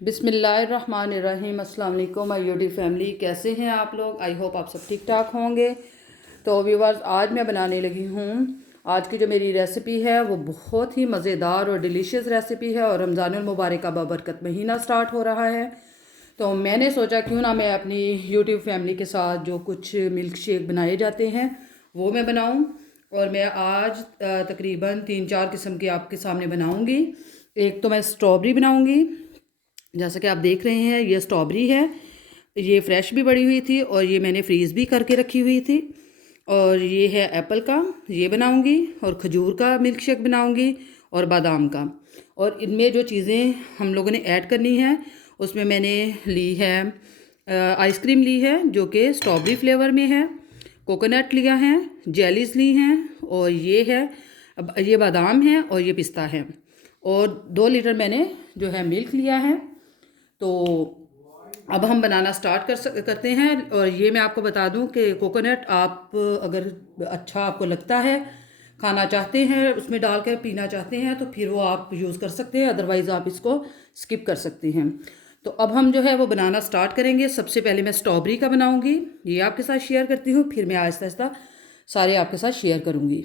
बिस्मिल्लाहिर्रहमानिर्रहीम। अस्सलाम वालेकुम माय यूट्यूब फैमिली, कैसे हैं आप लोग? आई होप आप सब ठीक ठाक होंगे। तो व्यूअर्स, आज मैं बनाने लगी हूँ, आज की जो मेरी रेसिपी है वो बहुत ही मज़ेदार और डिलीशियस रेसिपी है। और रमज़ानुल मुबारक का बाबरकत महीना स्टार्ट हो रहा है, तो मैंने सोचा क्यों ना मैं अपनी यूट्यूब फैमिली के साथ जो कुछ मिल्क शेक बनाए जाते हैं वो मैं बनाऊँ। और मैं आज तकरीबन 3-4 किस्म के आपके सामने बनाऊँगी। एक तो मैं स्ट्रॉबेरी बनाऊँगी, जैसा कि आप देख रहे हैं ये स्ट्रॉबेरी है। ये फ्रेश भी बड़ी हुई थी और ये मैंने फ्रीज़ भी करके रखी हुई थी। और ये है एप्पल का, ये बनाऊंगी। और खजूर का मिल्क शेक बनाऊंगी, और बादाम का। और इनमें जो चीज़ें हम लोगों ने ऐड करनी है उसमें मैंने ली है आइसक्रीम ली है जो कि स्ट्रॉबेरी फ्लेवर में है, कोकोनट लिया है, जेलीज ली हैं, और ये है ये बादाम है और ये पिस्ता है। और 2 लीटर मैंने जो है मिल्क लिया है। तो अब हम बनाना स्टार्ट करते हैं। और ये मैं आपको बता दूं कि कोकोनट आप अगर अच्छा आपको लगता है, खाना चाहते हैं, उसमें डाल कर पीना चाहते हैं, तो फिर वो आप यूज़ कर सकते हैं, अदरवाइज़ आप इसको स्किप कर सकते हैं। तो अब हम जो है वो बनाना स्टार्ट करेंगे। सबसे पहले मैं स्ट्रॉबेरी का बनाऊंगी, ये आपके साथ शेयर करती हूँ, फिर मैं आहिस्ता आहिस्ता सारे आपके साथ शेयर करूँगी।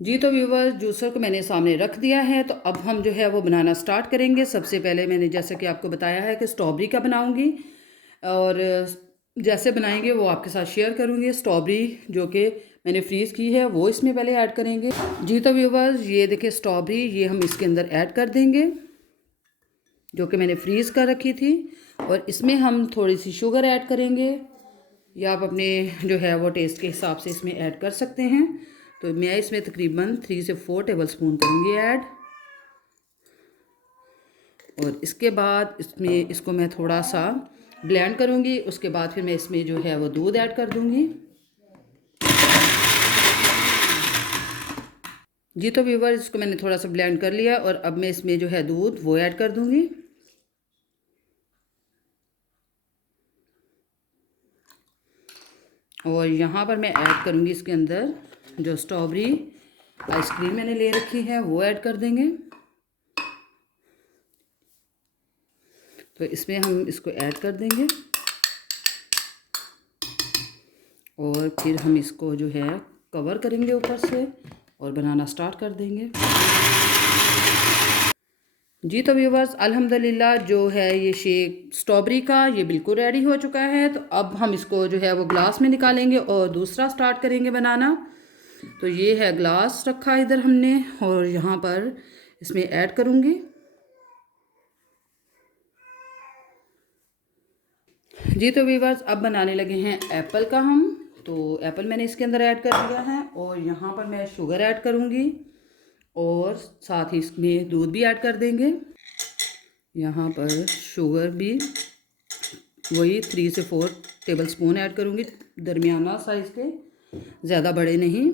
जी, तो व्यूवर, जूसर को मैंने सामने रख दिया है। तो अब हम जो है वो बनाना स्टार्ट करेंगे। सबसे पहले मैंने जैसे कि आपको बताया है कि स्ट्रॉबेरी का बनाऊंगी, और जैसे बनाएंगे वो आपके साथ शेयर करूंगी। स्ट्रॉबेरी जो कि मैंने फ्रीज़ की है वो इसमें पहले ऐड करेंगे। जी, तो व्यूवर, ये देखिए स्ट्रॉबेरी, ये हम इसके अंदर ऐड कर देंगे जो कि मैंने फ्रीज़ कर रखी थी। और इसमें हम थोड़ी सी शुगर ऐड करेंगे, या आप अपने जो है वो टेस्ट के हिसाब से इसमें ऐड कर सकते हैं। तो मैं इसमें तकरीबन 3 से 4 टेबल स्पून करूँगी ऐड। और इसके बाद इसमें इसको मैं थोड़ा सा ब्लेंड करूँगी। उसके बाद फिर मैं इसमें जो है वो दूध ऐड कर दूँगी। जी, तो व्यूवर, इसको मैंने थोड़ा सा ब्लेंड कर लिया, और अब मैं इसमें जो है दूध वो ऐड कर दूँगी। और यहाँ पर मैं ऐड करूँगी इसके अंदर जो स्ट्रॉबेरी आइसक्रीम मैंने ले रखी है वो ऐड कर देंगे। तो इसमें हम इसको ऐड कर देंगे, और फिर हम इसको जो है कवर करेंगे ऊपर से, और बनाना स्टार्ट कर देंगे। जी, तो व्यूवर्स, अल्हम्दुलिल्लाह जो है ये शेक स्ट्रॉबेरी का ये बिल्कुल रेडी हो चुका है। तो अब हम इसको जो है वो ग्लास में निकालेंगे और दूसरा स्टार्ट करेंगे बनाना। तो ये है ग्लास रखा इधर हमने, और यहाँ पर इसमें ऐड करूँगी। जी, तो व्यूवर्स, अब बनाने लगे हैं एप्पल का हम। तो एप्पल मैंने इसके अंदर ऐड कर दिया है, और यहाँ पर मैं शुगर ऐड करूँगी, और साथ ही इसमें दूध भी ऐड कर देंगे। यहाँ पर शुगर भी वही 3 से 4 टेबल स्पून ऐड करूँगी, दरमियाना साइज़ के, ज़्यादा बड़े नहीं।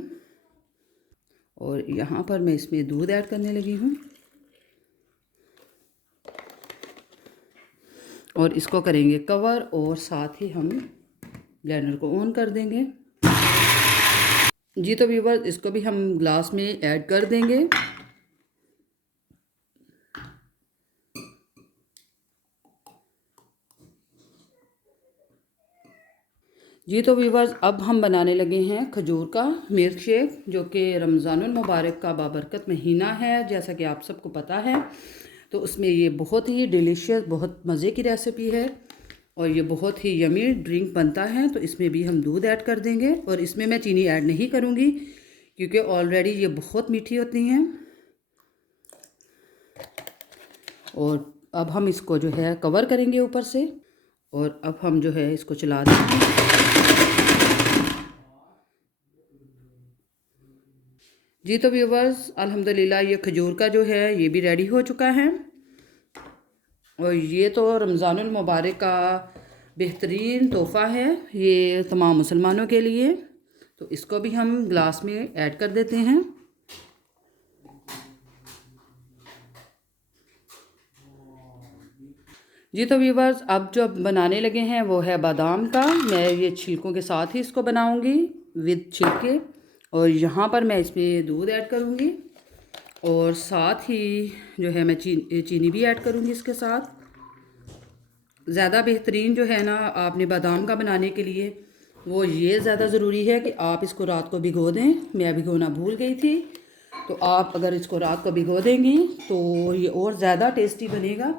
और यहाँ पर मैं इसमें दूध ऐड करने लगी हूँ, और इसको करेंगे कवर, और साथ ही हम ब्लेंडर को ऑन कर देंगे। जी, तो व्यूअर्स, इसको भी हम ग्लास में ऐड कर देंगे। जी, तो व्यूअर्स, अब हम बनाने लगे हैं खजूर का मिल्क शेक, जो कि रमज़ानुल मुबारक का बाबरकत महीना है, जैसा कि आप सबको पता है। तो उसमें ये बहुत ही डिलीशियस, बहुत मज़े की रेसिपी है, और ये बहुत ही यमी ड्रिंक बनता है। तो इसमें भी हम दूध ऐड कर देंगे, और इसमें मैं चीनी ऐड नहीं करूँगी क्योंकि ऑलरेडी ये बहुत मीठी होती हैं। और अब हम इसको जो है कवर करेंगे ऊपर से, और अब हम जो है इसको चला देंगे। जी, तो व्यूवर्स, अल्हम्दुलिल्लाह ये खजूर का जो है ये भी रेडी हो चुका है। और ये तो रमज़ानुल मुबारक का बेहतरीन तोहफ़ा है ये तमाम मुसलमानों के लिए। तो इसको भी हम ग्लास में ऐड कर देते हैं। जी, तो व्यूवर्स, अब जो बनाने लगे हैं वो है बादाम का। मैं ये छिलकों के साथ ही इसको बनाऊंगी, विद छिलके। और यहाँ पर मैं इसमें दूध ऐड करूँगी, और साथ ही जो है मैं चीनी भी ऐड करूँगी इसके साथ। ज़्यादा बेहतरीन जो है ना आपने बादाम का बनाने के लिए वो ये ज़्यादा ज़रूरी है कि आप इसको रात को भिगो दें। मैं भिगोना भूल गई थी, तो आप अगर इसको रात को भिगो देंगी तो ये और ज़्यादा टेस्टी बनेगा।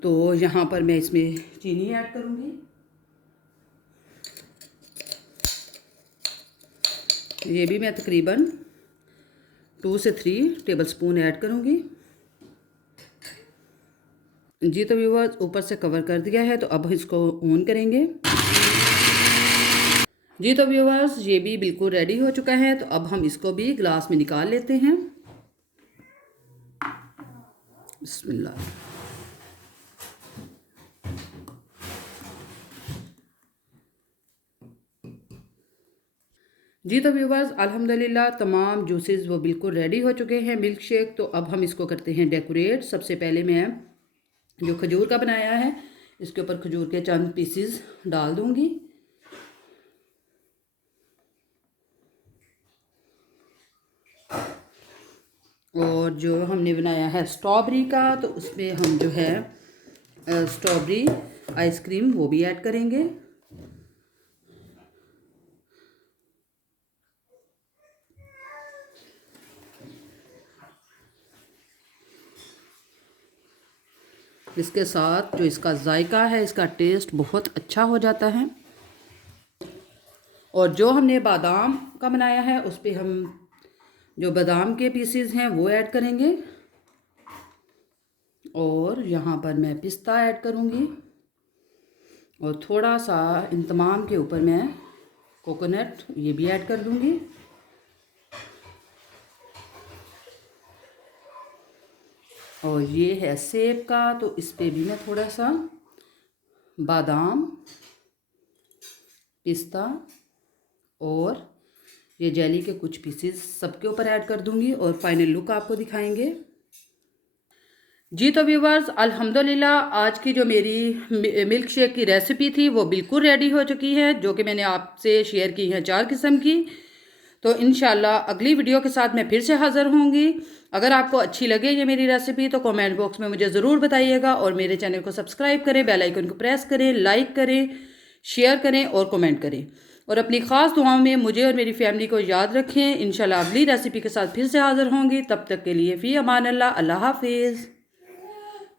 तो यहाँ पर मैं इसमें चीनी ऐड करूँगी। ये भी मैं तकरीबन 2 से 3 टेबलस्पून ऐड करूँगी। जी तो व्यूअर्स ऊपर से कवर कर दिया है, तो अब इसको ऑन करेंगे। जी तो व्यूअर्स ये भी बिल्कुल रेडी हो चुका है, तो अब हम इसको भी ग्लास में निकाल लेते हैं। बिस्मिल्लाह। जी तो व्यूवर्स अल्हम्दुलिल्लाह तमाम जूसेस वो बिल्कुल रेडी हो चुके हैं मिल्क शेक। तो अब हम इसको करते हैं डेकोरेट। सबसे पहले मैं जो खजूर का बनाया है इसके ऊपर खजूर के चंद पीसेस डाल दूंगी। और जो हमने बनाया है स्ट्रॉबेरी का, तो उसमें हम जो है स्ट्रॉबेरी आइसक्रीम वो भी ऐड करेंगे। इसके साथ जो इसका जायका है, इसका टेस्ट बहुत अच्छा हो जाता है। और जो हमने बादाम का बनाया है उस पर हम जो बादाम के पीसेस हैं वो ऐड करेंगे। और यहाँ पर मैं पिस्ता ऐड करूँगी और थोड़ा सा इन तमाम के ऊपर मैं कोकोनट ये भी ऐड कर दूँगी। और ये है सेब का, तो इस पे भी मैं थोड़ा सा बादाम, पिस्ता और ये जेली के कुछ पीसेस सबके ऊपर ऐड कर दूंगी और फाइनल लुक आपको दिखाएंगे। जी तो व्यूवर्स अल्हम्दुलिल्लाह आज की जो मेरी मिल्क शेक की रेसिपी थी वो बिल्कुल रेडी हो चुकी है, जो कि मैंने आपसे शेयर की है 4 किस्म की। तो इंशाल्लाह अगली वीडियो के साथ मैं फिर से हाज़िर होंगी। अगर आपको अच्छी लगे ये मेरी रेसिपी तो कमेंट बॉक्स में मुझे ज़रूर बताइएगा और मेरे चैनल को सब्सक्राइब करें, बेल आइकन को प्रेस करें, लाइक करें, शेयर करें और कमेंट करें। और अपनी ख़ास दुआओं में मुझे और मेरी फैमिली को याद रखें। इंशाल्लाह अगली रेसिपी के साथ फिर से हाज़िर होंगी। तब तक के लिए फ़ी अमान अल्लाह, अल्लाह हाफिज़।